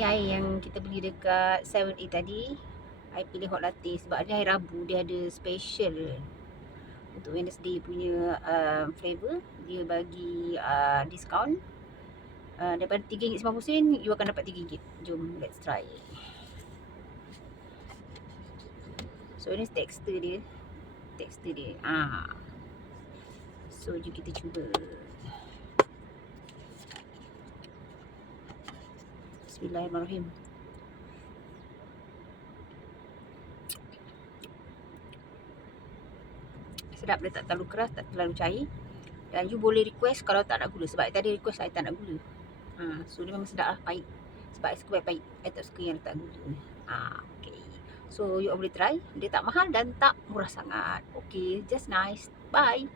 Ni air yang kita beli dekat 7-A tadi, I pilih hot latte sebab ni hari Rabu dia ada special untuk Wednesday punya flavor. Dia bagi diskaun daripada RM3.90 you akan dapat RM3. Jom let's try. So ni tekstur dia. So jom kita cuba. Bismillahirrahmanirrahim. Sedap, dia tak terlalu keras, tak terlalu cair. Dan you boleh request kalau tak nak gula. Sebab I tadi request I tak nak gula. So dia memang sedap lah, pahit. Sebab I suka pahit. I tak suka yang letak gula. Okay. So you all boleh try. Dia tak mahal dan tak murah sangat. Okay, just nice. Bye.